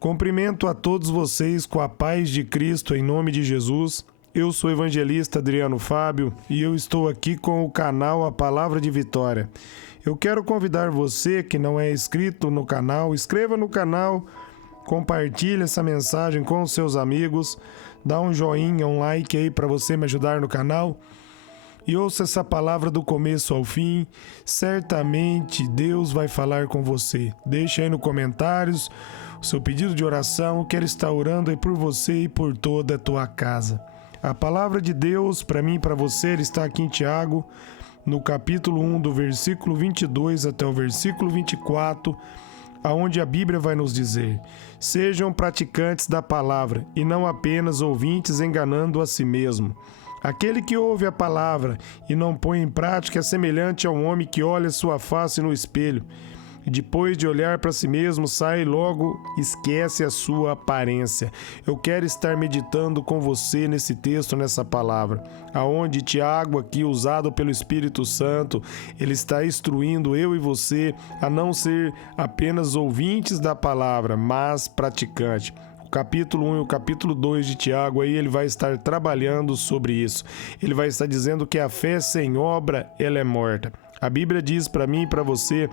Cumprimento a todos vocês com a paz de Cristo em nome de Jesus. Eu sou o evangelista Adriano Fábio e eu estou aqui com o canal A Palavra de Vitória. Eu quero convidar você que não é inscrito no canal, inscreva no canal, compartilhe essa mensagem com os seus amigos, dá um joinha, um like aí para você me ajudar no canal. E ouça essa palavra do começo ao fim, certamente Deus vai falar com você. Deixa aí nos comentários o seu pedido de oração, quero estar orando aí por você e por toda a tua casa. A palavra de Deus para mim e para você está aqui em Tiago, no capítulo 1, do versículo 22 até o versículo 24, aonde a Bíblia vai nos dizer: sejam praticantes da palavra e não apenas ouvintes, enganando a si mesmo. Aquele que ouve a palavra e não põe em prática é semelhante a um homem que olha sua face no espelho e depois de olhar para si mesmo sai e logo esquece a sua aparência. Eu quero estar meditando com você nesse texto, nessa palavra, aonde Tiago, aqui usado pelo Espírito Santo, ele está instruindo eu e você a não ser apenas ouvintes da palavra, mas praticantes. Capítulo 1 e o capítulo 2 de Tiago, aí ele vai estar trabalhando sobre isso. Ele vai estar dizendo que a fé sem obra, ela é morta. A Bíblia diz para mim e para você,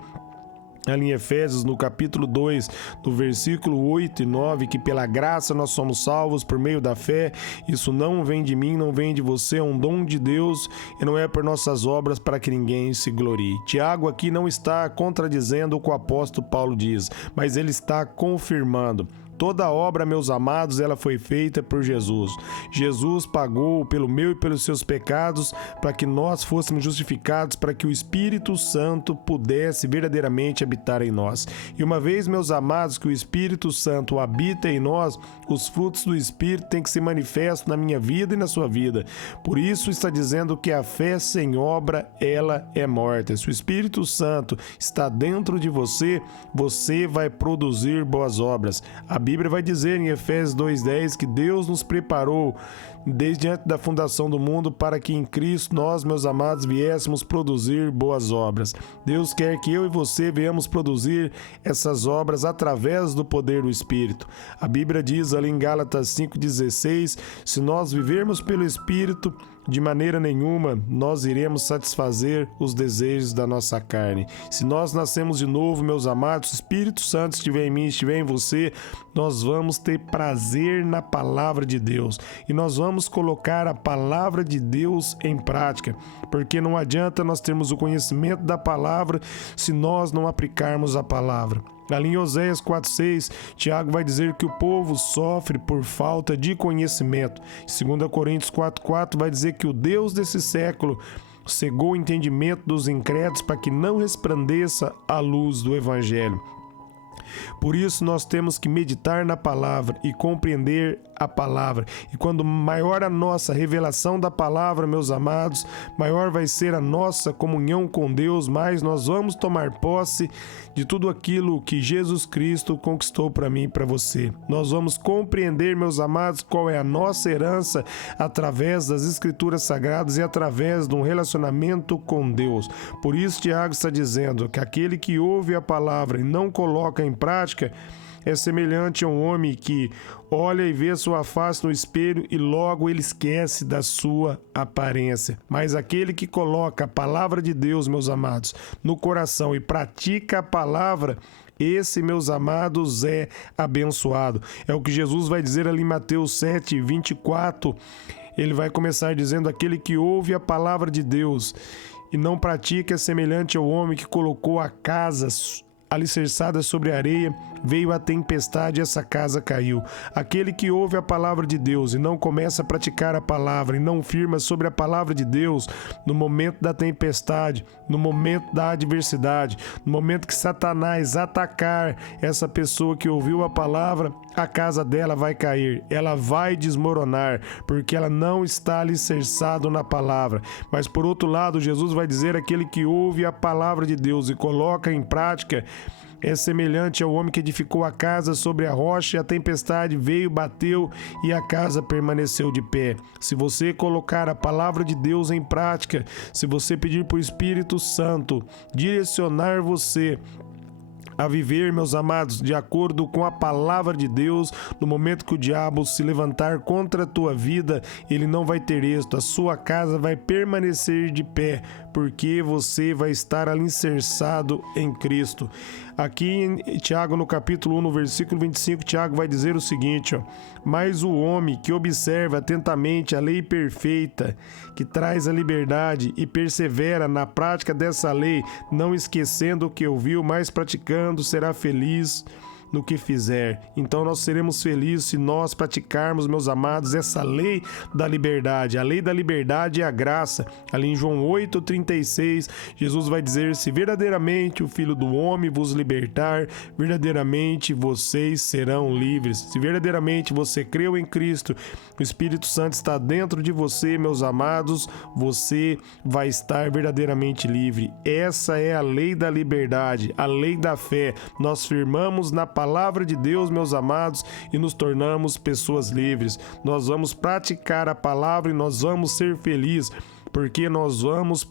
ali em Efésios, no capítulo 2, do versículo 8 e 9, que pela graça nós somos salvos por meio da fé. Isso não vem de mim, não vem de você, é um dom de Deus e não é por nossas obras para que ninguém se glorie. Tiago aqui não está contradizendo o que o apóstolo Paulo diz, mas ele está confirmando. Toda a obra, meus amados, ela foi feita por Jesus. Jesus pagou pelo meu e pelos seus pecados para que nós fôssemos justificados, para que o Espírito Santo pudesse verdadeiramente habitar em nós. E uma vez, meus amados, que o Espírito Santo habita em nós, os frutos do Espírito têm que ser manifestos na minha vida e na sua vida. Por isso está dizendo que a fé sem obra, ela é morta. Se o Espírito Santo está dentro de você, você vai produzir boas obras. A Bíblia vai dizer em Efésios 2:10 que Deus nos preparou desde antes da fundação do mundo para que em Cristo nós, meus amados, viéssemos produzir boas obras. Deus quer que eu e você venhamos produzir essas obras através do poder do Espírito. A Bíblia diz ali em Gálatas 5:16, se nós vivermos pelo Espírito, de maneira nenhuma nós iremos satisfazer os desejos da nossa carne. Se nós nascemos de novo, meus amados, o Espírito Santo estiver em mim, estiver em você, nós vamos ter prazer na palavra de Deus e nós vamos colocar a palavra de Deus em prática, porque não adianta nós termos o conhecimento da palavra se nós não aplicarmos a palavra. Ali em Oséias 4:6, Tiago vai dizer que o povo sofre por falta de conhecimento. 2 Coríntios 4:4 vai dizer que o Deus desse século cegou o entendimento dos incrédulos para que não resplandeça a luz do Evangelho. Por isso nós temos que meditar na palavra e compreender a palavra. E quando maior a nossa revelação da palavra, meus amados, maior vai ser a nossa comunhão com Deus, mais nós vamos tomar posse de tudo aquilo que Jesus Cristo conquistou para mim e para você. Nós vamos compreender, meus amados, qual é a nossa herança através das Escrituras Sagradas e através de um relacionamento com Deus. Por isso Tiago está dizendo que aquele que ouve a palavra e não coloca em prática é semelhante a um homem que olha e vê sua face no espelho e logo ele esquece da sua aparência. Mas aquele que coloca a palavra de Deus, meus amados, no coração e pratica a palavra, esse, meus amados, é abençoado. É o que Jesus vai dizer ali em Mateus 7:24. Ele vai começar dizendo: aquele que ouve a palavra de Deus e não pratica é semelhante ao homem que colocou a casa alicerçada sobre a areia, veio a tempestade e essa casa caiu. Aquele que ouve a palavra de Deus e não começa a praticar a palavra e não firma sobre a palavra de Deus, no momento da tempestade, no momento da adversidade, no momento que Satanás atacar essa pessoa que ouviu a palavra, a casa dela vai cair, ela vai desmoronar, porque ela não está alicerçada na palavra. Mas por outro lado, Jesus vai dizer: aquele que ouve a palavra de Deus e coloca em prática é semelhante ao homem que edificou a casa sobre a rocha e a tempestade veio, bateu e a casa permaneceu de pé. Se você colocar a palavra de Deus em prática, se você pedir para o Espírito Santo direcionar você a viver, meus amados, de acordo com a palavra de Deus. No momento que o diabo se levantar contra a tua vida, ele não vai ter êxito, a sua casa vai permanecer de pé, porque você vai estar alicerçado em Cristo. Aqui em Tiago, no capítulo 1, no versículo 25, Tiago vai dizer o seguinte, ó: mas o homem que observa atentamente a lei perfeita, que traz a liberdade, e persevera na prática dessa lei, não esquecendo o que ouviu, mas praticando, será feliz no que fizer. Então nós seremos felizes se nós praticarmos, meus amados, essa lei da liberdade. A lei da liberdade é a graça. Ali em João 8,36, Jesus vai dizer: se verdadeiramente o Filho do Homem vos libertar, verdadeiramente vocês serão livres. Se verdadeiramente você creu em Cristo, o Espírito Santo está dentro de você, meus amados, você vai estar verdadeiramente livre. Essa é a lei da liberdade, a lei da fé. Nós firmamos na palavra de Deus, meus amados, e nos tornamos pessoas livres. Nós vamos praticar a palavra e nós vamos ser felizes, porque nós vamos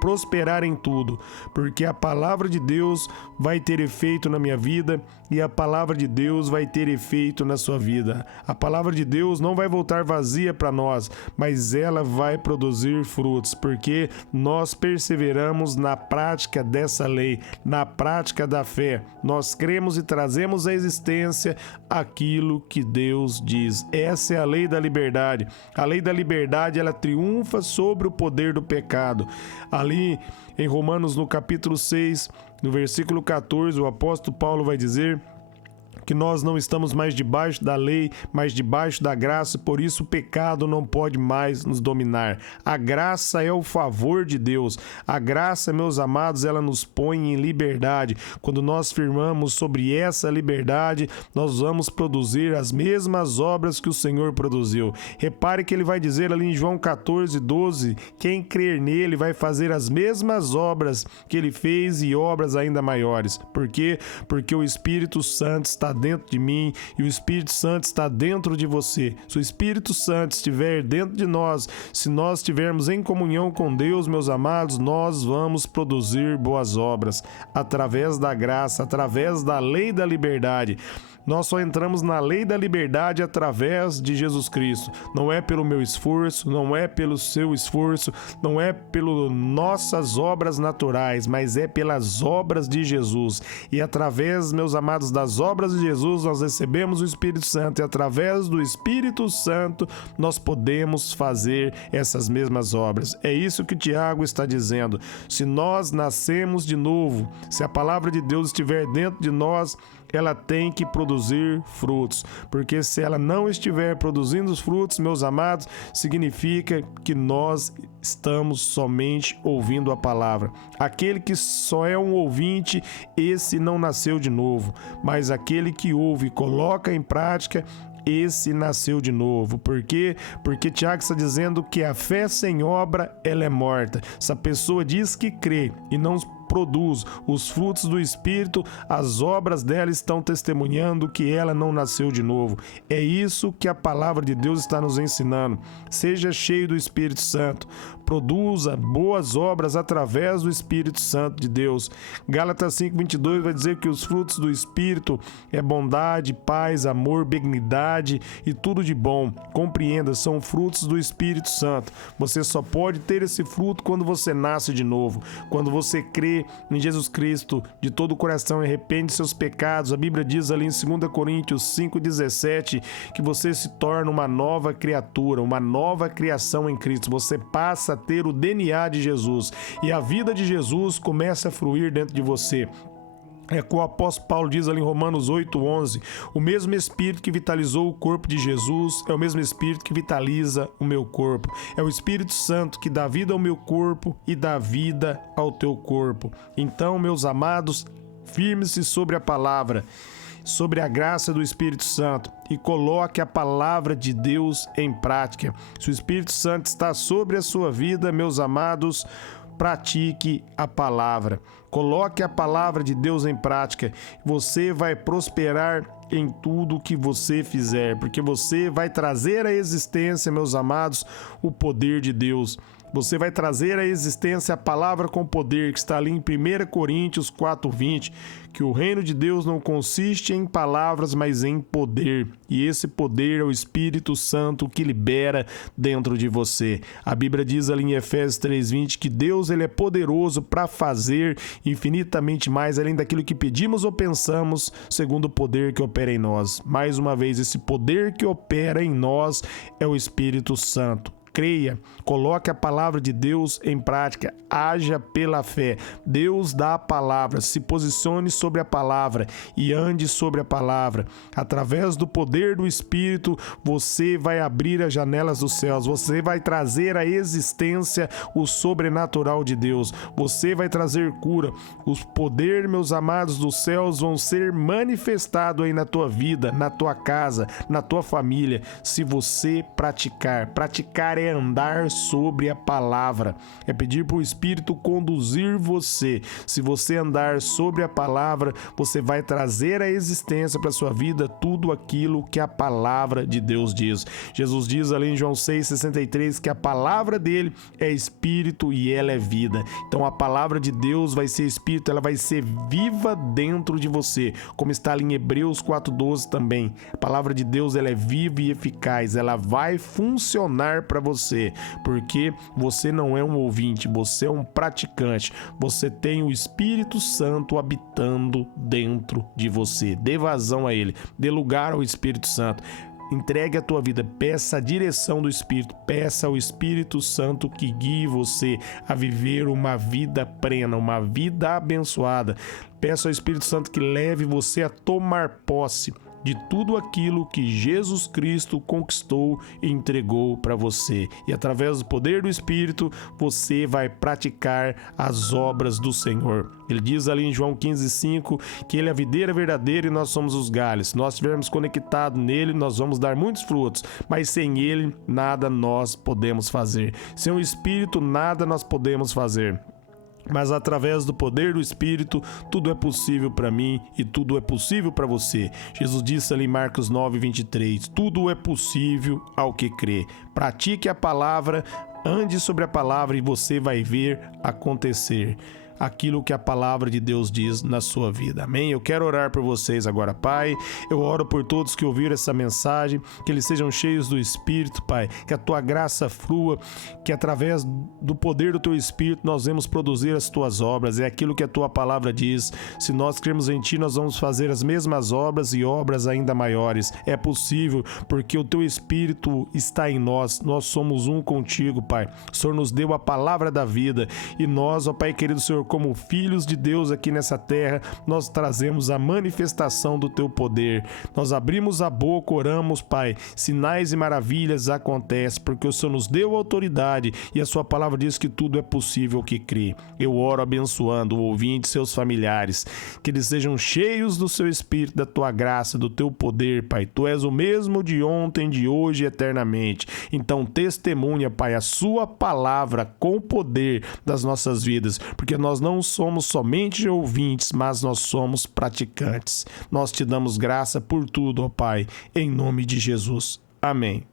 prosperar em tudo, porque a palavra de Deus vai ter efeito na minha vida e a palavra de Deus vai ter efeito na sua vida. A palavra de Deus não vai voltar vazia para nós, mas ela vai produzir frutos, porque nós perseveramos na prática dessa lei, na prática da fé. Nós cremos e trazemos à existência aquilo que Deus diz. Essa é a lei da liberdade. A lei da liberdade, ela triunfa sobre o poder do pecado. Ali em Romanos, no capítulo 6, no versículo 14, o apóstolo Paulo vai dizer que nós não estamos mais debaixo da lei, mas debaixo da graça, por isso o pecado não pode mais nos dominar. A graça é o favor de Deus. A graça, meus amados, ela nos põe em liberdade. Quando nós firmamos sobre essa liberdade, nós vamos produzir as mesmas obras que o Senhor produziu. Repare que ele vai dizer ali em João 14:12, quem crer nele vai fazer as mesmas obras que ele fez e obras ainda maiores. Por quê? Porque o Espírito Santo está dentro de mim e o Espírito Santo está dentro de você. Se o Espírito Santo estiver dentro de nós, se nós estivermos em comunhão com Deus, meus amados, nós vamos produzir boas obras através da graça, através da lei da liberdade. Nós só entramos na lei da liberdade através de Jesus Cristo. Não é pelo meu esforço, não é pelo seu esforço, não é pelas nossas obras naturais, mas é pelas obras de Jesus. E através, meus amados, das obras de Jesus, nós recebemos o Espírito Santo. E através do Espírito Santo, nós podemos fazer essas mesmas obras. É isso que Tiago está dizendo. Se nós nascemos de novo, se a palavra de Deus estiver dentro de nós, ela tem que produzir frutos, porque se ela não estiver produzindo os frutos, meus amados, significa que nós estamos somente ouvindo a palavra. Aquele que só é um ouvinte, esse não nasceu de novo, mas aquele que ouve e coloca em prática, esse nasceu de novo. Por quê? Porque Tiago está dizendo que a fé sem obra, ela é morta. Se a pessoa diz que crê e não produz os frutos do Espírito, as obras dela estão testemunhando que ela não nasceu de novo. É isso que a palavra de Deus está nos ensinando. Seja cheio do Espírito Santo. Produza boas obras através do Espírito Santo de Deus. Gálatas 5:22 vai dizer que os frutos do Espírito é bondade, paz, amor, benignidade e tudo de bom. Compreenda, são frutos do Espírito Santo. Você só pode ter esse fruto quando você nasce de novo. Quando você crê em Jesus Cristo de todo o coração e arrepende de seus pecados. A Bíblia diz ali em 2 Coríntios 5:17 que você se torna uma nova criatura, uma nova criação em Cristo. Você passa a ter o DNA de Jesus e a vida de Jesus começa a fluir dentro de você. É como o apóstolo Paulo diz ali em Romanos 8:11, o mesmo Espírito que vitalizou o corpo de Jesus é o mesmo Espírito que vitaliza o meu corpo. É o Espírito Santo que dá vida ao meu corpo e dá vida ao teu corpo. Então, meus amados, firme-se sobre a palavra, sobre a graça do Espírito Santo e coloque a palavra de Deus em prática. Se o Espírito Santo está sobre a sua vida, meus amados, pratique a palavra. Coloque a palavra de Deus em prática. Você vai prosperar em tudo que você fizer, porque você vai trazer à existência, meus amados, o poder de Deus. Você vai trazer à existência a palavra com poder, que está ali em 1 Coríntios 4:20, que o reino de Deus não consiste em palavras, mas em poder. E esse poder é o Espírito Santo que libera dentro de você. A Bíblia diz ali em Efésios 3:20 que Deus ele é poderoso para fazer infinitamente mais além daquilo que pedimos ou pensamos, segundo o poder que opera em nós. Mais uma vez, esse poder que opera em nós é o Espírito Santo. Creia, coloque a palavra de Deus em prática, haja pela fé. Deus dá a palavra, se posicione sobre a palavra e ande sobre a palavra. Através do poder do Espírito, você vai abrir as janelas dos céus, você vai trazer à existência o sobrenatural de Deus, você vai trazer cura. Os poderes, meus amados, dos céus vão ser manifestados aí na tua vida, na tua casa, na tua família, se você praticar. Praticar é andar sobre a palavra, é pedir para o Espírito conduzir você. Se você andar sobre a palavra, você vai trazer à existência para a sua vida tudo aquilo que a palavra de Deus diz. Jesus diz ali em João 6,63 que a palavra dele é Espírito e ela é vida. Então a palavra de Deus vai ser Espírito, ela vai ser viva dentro de você, como está ali em Hebreus 4,12 também. A palavra de Deus ela é viva e eficaz, ela vai funcionar para você, porque você não é um ouvinte, você é um praticante, você tem o Espírito Santo habitando dentro de você. Dê vazão a ele, dê lugar ao Espírito Santo. Entregue a tua vida, peça a direção do Espírito, peça ao Espírito Santo que guie você a viver uma vida plena, uma vida abençoada. Peça ao Espírito Santo que leve você a tomar posse de tudo aquilo que Jesus Cristo conquistou e entregou para você. E através do poder do Espírito, você vai praticar as obras do Senhor. Ele diz ali em João 15:5 que ele é a videira verdadeira e nós somos os galhos. Se nós estivermos conectados nele, nós vamos dar muitos frutos, mas sem ele, nada nós podemos fazer. Sem o Espírito, nada nós podemos fazer. Mas através do poder do Espírito, tudo é possível para mim e tudo é possível para você. Jesus disse ali em Marcos 9:23, tudo é possível ao que crê. Pratique a palavra, ande sobre a palavra e você vai ver acontecer aquilo que a palavra de Deus diz na sua vida. Amém? Eu quero orar por vocês agora, Pai. Eu oro por todos que ouviram essa mensagem, que eles sejam cheios do Espírito, Pai, que a tua graça flua, que através do poder do teu Espírito nós vamos produzir as tuas obras. É aquilo que a tua palavra diz. Se nós cremos em ti, nós vamos fazer as mesmas obras e obras ainda maiores. É possível, porque o teu Espírito está em nós. Nós somos um contigo, Pai. O Senhor nos deu a palavra da vida e nós, ó Pai querido Senhor, como filhos de Deus aqui nessa terra, nós trazemos a manifestação do teu poder. Nós abrimos a boca, oramos, Pai, sinais e maravilhas acontecem, porque o Senhor nos deu autoridade e a sua palavra diz que tudo é possível que crê. Eu oro abençoando o ouvinte e seus familiares, que eles sejam cheios do seu Espírito, da tua graça, do teu poder, Pai. Tu és o mesmo de ontem, de hoje e eternamente. Então testemunha, Pai, a sua palavra com poder das nossas vidas, porque nós não somos somente ouvintes, mas nós somos praticantes. Nós te damos graça por tudo, ó Pai, em nome de Jesus. Amém.